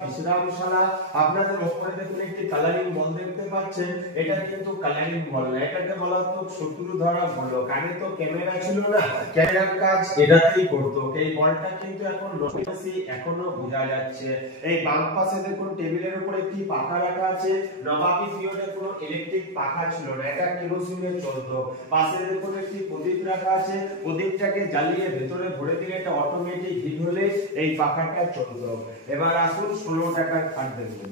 বিশ্রামশালা। আপনাদের উপরে দেখুন একটি কালারিং বল দেখতে পাচ্ছেন, এটা কিন্তু কালারিং বল না, এটাকে বলা হতো শত্রু ধরা বল। আগে তো ক্যামেরা ছিল না, ক্যামেরার কাজ এটাতেই করতো। এই বলটা কিন্তু এখন নষ্ট, এখনো বোঝা যাচ্ছে। এই বাম পাশে দেখুন টেবিলের উপর একটি পাখা রাখা আছে। নবাবী পিরিয়ডে কোনো ইলেকট্রিক পাখা ছিল না, এটা কেরোসিনে চলতো। পাশে দেখুন একটি প্রদীপ রাখা আছে, প্রদীপটাকে জ্বালিয়ে ভেতরে ভরে দিলে এটা অটোমেটিক হিট হলে এই পাখাটা চলতো। এবার আসুন 16 টাকার খাট দেখুন।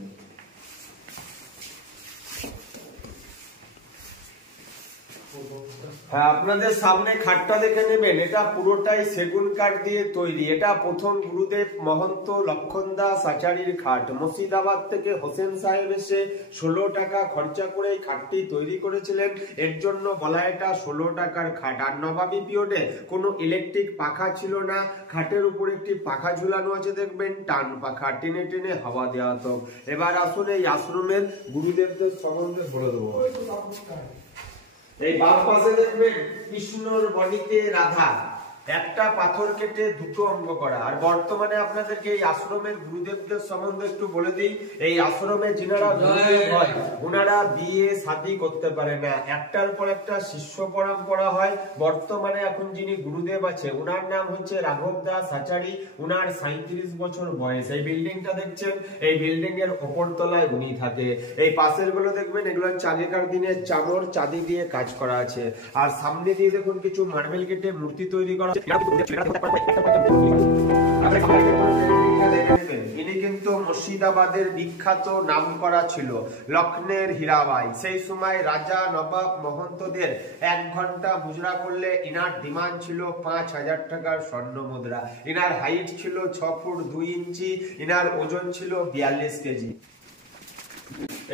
হ্যাঁ, আপনাদের সামনে খাটটা দেখে নেবেন, এটা পুরোটাই সেগুন কাঠ দিয়ে তৈরি। এটা প্রথম গুরুদেব মহন্ত লক্ষণ দাস আচার্যের খাট। মুর্শিদাবাদ থেকে হোসেন সাহেব এসে 16 টাকা খরচা করে এই খাটটি তৈরি করেছিলেন, এর জন্য বলা এটা 16 টাকার খাট। আর নবাবী পিরিয়ডে কোনো ইলেকট্রিক পাখা ছিল না, খাটের উপর একটি পাখা ঝুলানো আছে দেখবেন, টান পাখা, টেনে টেনে হাওয়া দেওয়া হতো। এবার আসুন এই আশ্রমের গুরুদেবদের সম্বন্ধে বলে দেবো। এই বাম পাশে দেখবেন কৃষ্ণর বডিতে রাধা, একটা পাথর কেটে দুটো অঙ্গ করা। আর বর্তমানে আপনাদেরকে এই আশ্রমের গুরুদেবদের সম্বন্ধে একটু বলে দিই। এই আশ্রমে যিনারা গুরুদেব হয় ওনারা বিয়ে শাদী করতে পারে না, একটার পর একটা শিষ্য পরম্পরা হয়। বর্তমানে এখন যিনি গুরুদেব আছে ওনার নাম হচ্ছে রাঘব দাস আচার্য, ওনার 37 বছর বয়স। এই বিল্ডিংটা দেখছেন, এই বিল্ডিং এর উপর তলায় উনি থাকে। এই পাশের গুলো দেখবেন, এগুলো হচ্ছে আগেকার দিনের চাদর চাঁদি দিয়ে কাজ করা আছে। আর সামনে দিয়ে দেখুন কিছু মার্বেল কেটে মূর্তি তৈরি করা। ইনি কিন্তু মুর্শিদাবাদের বিখ্যাত নাম করা ছিল লক্ষ্ণের হীরাবাই। সেই সময় রাজা নবাব মহন্তদের 1 ঘন্টা মুজরা করলে ইনার ডিমান্ড ছিল 5000 টাকার স্বর্ণ মুদ্রা। ইনার হাইট ছিল 6 ফুট 2 ইঞ্চি, ইনার ওজন ছিল 42 কেজি।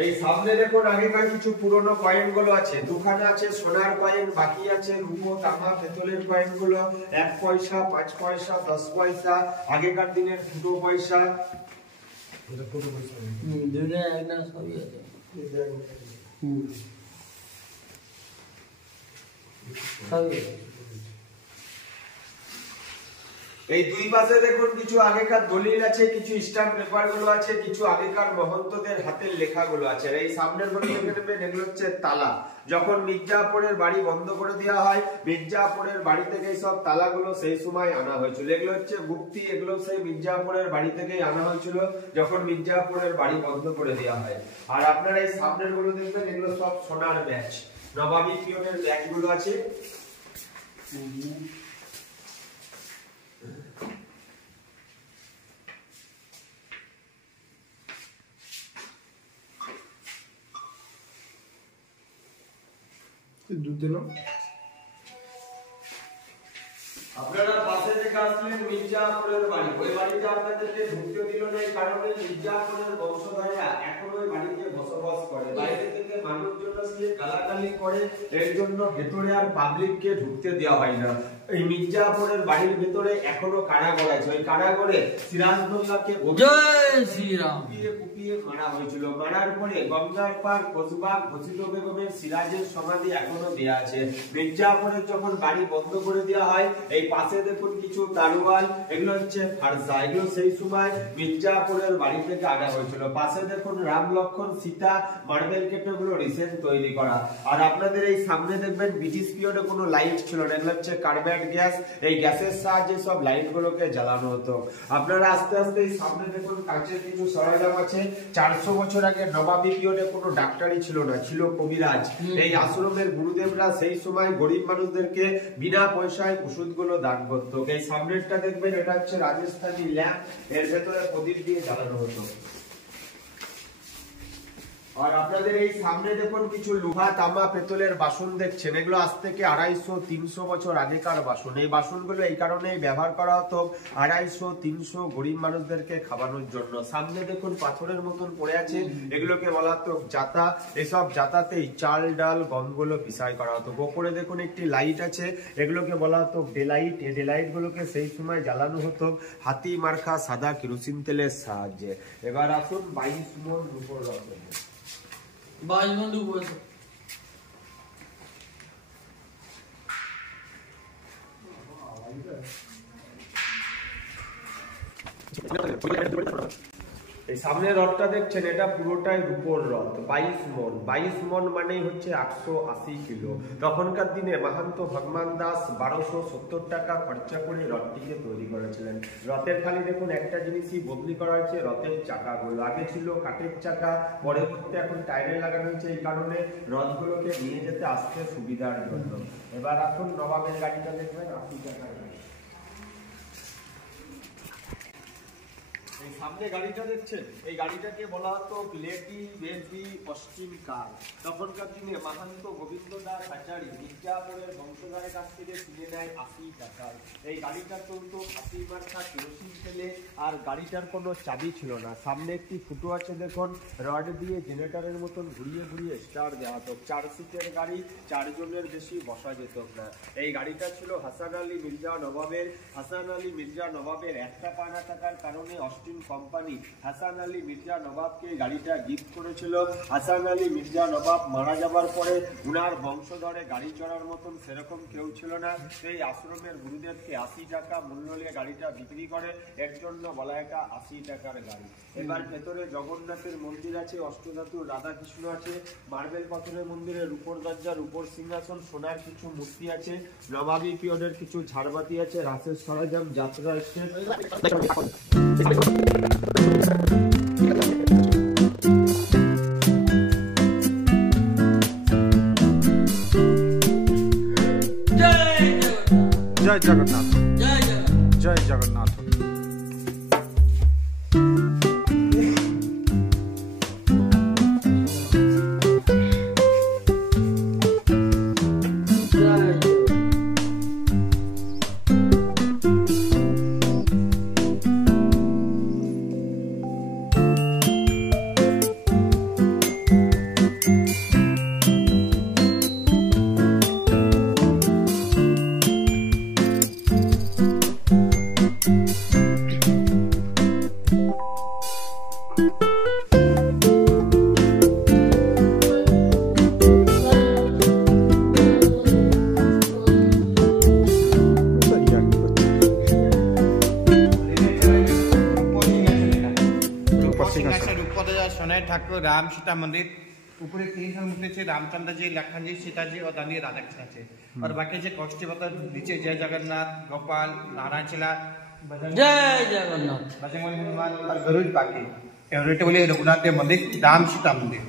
এই সামনে দেখুন আগেকার কিছু পুরনো কয়েন গুলো আছে, দুখানা আছে সোনার কয়েন, বাকি আছে রূপো তামা পেতলের কয়েন গুলো। 1 পয়সা, 5 পয়সা, 10 পয়সা, আগেকার দিনের 2 পয়সা। এটা 2 পয়সা দুটো একটা সবই আছে। সবই এই দুই পাশে দেখুন কিছু আগেকার দলিল আছে, কিছু স্ট্যাম্প পেপার গুলো আছে, কিছু আগেকার মহন্তদের হাতের লেখা গুলো আছে। এই সামনের গুলো দেখে নেবেন, এগুলো হচ্ছে তালা। যখন মির্জাপুরের বাড়ি বন্ধ করে দেওয়া হয়, মির্জাপুরের বাড়ি থেকে সব তালাগুলো সেই সময় আনা হয়েছিল। এগুলো হচ্ছে গুপ্তি, এগুলো সেই মির্জাপুরের বাড়ি থেকেই আনা হয়েছিল যখন মির্জাপুরের বাড়ি বন্ধ করে দেওয়া হয়। আর আপনারা এই সামনের গুলো দেখবেন, এগুলো সব সোনার ব্যাচ, নবাবী পিরিয়ডের ব্যাচ গুলো আছে। আপনারা পাশে থেকে আসলেন মির্জাপুরের বাড়ি, ওই বাড়িতে আপনাদেরকে ঢুকতে দিল না, এই কারণে মির্জাপুরের বংশধররা এখনো ওই বাড়িতে বসবাস করে। বাইরে থেকে মানুষজন আসলে গালাগালি করে, এর জন্য ভেতরে আর পাবলিককে ঢুকতে দেওয়া হয় না। এই মির্জাপুরের বাড়ির ভেতরে এখনো কারাগার আছে, ওই কারাগারে সিরাজদৌল্লাকে জয় শ্রীরাম কুপিয়ে মারা হয়েছিল। মারার পরে গঙ্গার পার কসবা ঘোষিত বেগমের সিরাজের সমাধি এখনো দেয়া আছে। মির্জাপুরের যখন বাড়ি বন্ধ করে দেওয়া হয়, এই পাশে দেখুন কিছু তারওয়াল, এগুলো হচ্ছে ফারসা, এগুলো সেই সময় মির্জাপুরের বাড়ি থেকে আনা হয়েছিল। পাশে দেখুন রাম লক্ষণ সীতা মার্বেল কেটে গুলো রিসেন্ট তৈরি করা। আর আপনাদের এই সামনে দেখবেন ব্রিটিশ পিরিয়ডে কোনো লাইট ছিল না, এগুলো হচ্ছে কার্বাইড গ্যাস, এই গ্যাসের সাহায্যে সব লাইট গুলোকে জ্বালানো হতো। আপনারা আস্তে আস্তে এই সামনে দেখুন কাঁচের কিছু সরঞ্জাম আছে। 400 বছর আগে নবাবী পিরিয়ডে কোনো ডাক্তারই ছিল না, ছিল কবিরাজ। এই আশ্রমের গুরুদেবরা সেই সময় গরিব মানুষদেরকে বিনা পয়সায় ওষুধগুলো দান করতো। এই সামনেরটা দেখবেন, এটা হচ্ছে রাজস্থানী ল্যাম্প, এর ভেতরে প্রদীপ দিয়ে জ্বালানো হতো। আর আপনাদের এই সামনে দেখুন কিছু লোহা তামা পেতলের বাসন দেখছেন, এগুলো আজ থেকে 250-300 বছর আগেকার বাসন। এই বাসনগুলো এই কারণেই ব্যবহার করা হতো 250-300 গরিব মানুষদেরকে খাওয়ানোর জন্য। সামনে দেখুন পাথরের মতন পড়ে আছে, এগুলোকে বলা হতো জাতা। এসব জাতাতেই চাল ডাল গমগুলো পিসাই করা হতো। ওপরে দেখুন একটি লাইট আছে, এগুলোকে বলা হতো ডেলাইট। এই ডেলাইট গুলোকে সেই সময় জ্বালানো হতো হাতি মার্কা সাদা কেরোসিন তেলের সাহায্যে। এবার আসুন 22 মণ রূপোর রত্ন। 22 মণ রূপো আছে। এই সামনে রথটা দেখছেন, এটা পুরোটাই রূপোর রথ। 22 মন মানেই হচ্ছে 180 কিলো। তখনকার দিনে মাহান্ত ভগবান দাস 1270 টাকা খরচা করে রথটিকে তৈরি করেছিলেন। রথের খালি দেখুন একটা জিনিসই বদলি করা হয়েছে, রথের চাকাগুলো। আগে ছিল কাঠের চাকা, পরবর্তীতে এখন টায়ারে লাগানো হয়েছে, এই কারণে রথগুলোকে নিয়ে যেতে আসতে সুবিধার জন্য। এবার এখন নবাবের গাড়িটা দেখবেন, 80 টাকার গাড়ি। এই সামনে গাড়িটা দেখছেন, এই গাড়িটাকে বলা হতো লেডি বেবি পশ্চিম কার। তখনকার দিনে মাহান্ত গোবিন্দ দাস আচার্য মির্জাপুরের বংশধরের কাছ থেকে কিনে নেয় 80 টাকায়। এই গাড়িটা চলতো ফাঁসি মার্কা কেরোসিন তেলে, আর গাড়িটার কোনো চাবি ছিল না। সামনে একটি ফুটো আছে দেখুন, রড দিয়ে জেনারেটরের মতন ঘুরিয়ে ঘুরিয়ে স্টার দেওয়া হতো। 4 সিটের গাড়ি, 4 জনের বেশি বসা যেত না। এই গাড়িটা ছিল হাসান আলী মির্জা নবাবের। হাসান আলী মির্জা নবাবের একটা পা না থাকার কারণে অস্টিন কোম্পানি হাসান আলী মির্জা নবাবকে গাড়িটা গিফট করেছিল। হাসান আলী মির্জা নবাব মারা যাবার পরে উনার বংশধরে গাড়ি চড়ার মতন সেরকম কেউ ছিল না। সেই আশ্রমের গুরুদেবকে 80 টাকা মূল্য নিয়ে গাড়িটা বিক্রি করে, এর জন্য বলা এটা 80 টাকার গাড়ি। এবার ভেতরে জগন্নাথের মন্দির আছে, অষ্টধাতুর রাধা কৃষ্ণ আছে, মার্বেল পাথরের মন্দিরে রূপোর দরজা, রূপোর সিংহাসন, সোনার কিছু মূর্তি আছে, নবাবী পিরিয়ডের কিছু ঝাড়বাতি আছে, রাসের সরঞ্জাম, যাত্রা স্টেজ। জয় জগন্নাথ, জয় জগন্নাথ। सोनाई ठाकुर राम सीता मंदिर ऊपरे 3 मूर्ति है, रामचंद्र जी, लखन जी, सीता जी और दानी राधा कृष्ण है। और बाकी जो कष्टी पत्र नीचे जय जगन्नाथ, गोपाल, नारायण चिला, जय जगन्नाथ, बजरंग बली हनुमान और गरुड़ बाकी। बोले रघुनाथ देव मंदिर, राम सीता मंदिर।